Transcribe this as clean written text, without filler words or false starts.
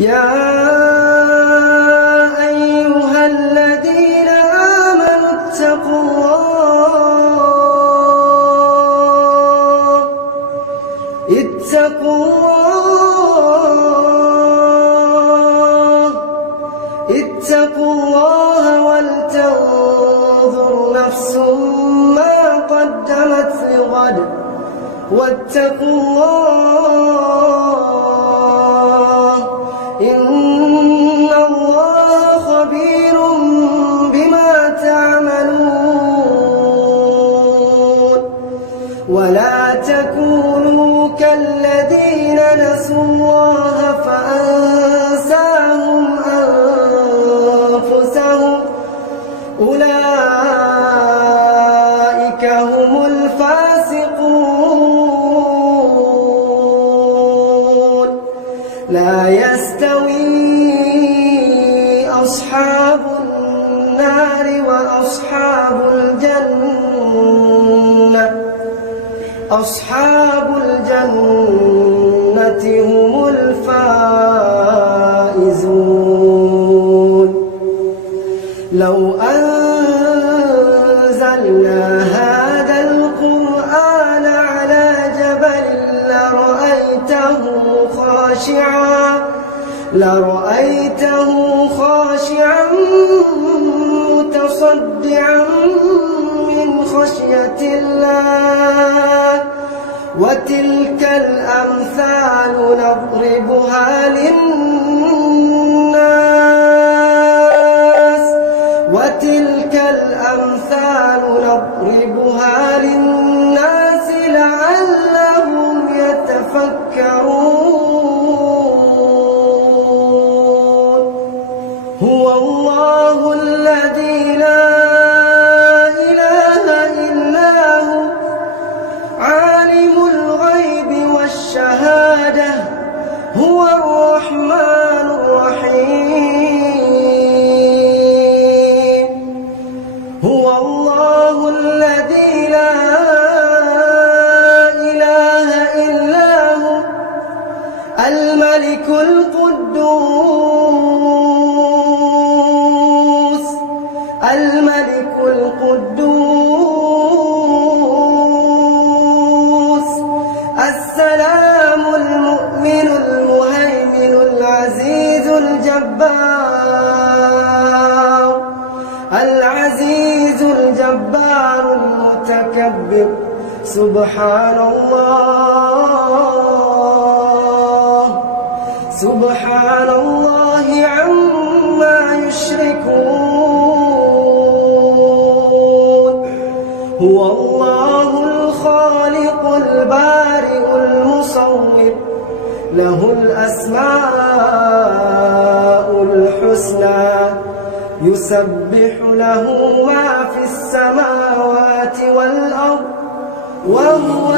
يا أيها الذين آمنوا اتقوا الله ولتنظر نفس ما قدمت لغد واتقوا الله إن الله خبير بما تعملون ولا تكونوا كالذين نسوا الله فأنساهم أنفسهم أولئك هم الفاسقون لا يستوي أصحاب النار وأصحاب الجنة أصحاب الجنة هم الفائزون لو أنزلنا هذا القرآن على جبل لرأيته خاشعا متصدعا من خشية الله وتلك الأمثال نضربها للناس لعلهم يتفكرون هو الله الذي لا إله إلا هو عالم الغيب والشهادة هو الرحمن الرحيم هو الله الذي لا إله إلا هو الملك القدوس السلام المؤمن المهيمن العزيز الجبار المتكبر سبحان الله عما يشركون هو الله الخالق البارئ المصور له الأسماء الحسنى يسبح له ما في السماوات والأرض وهو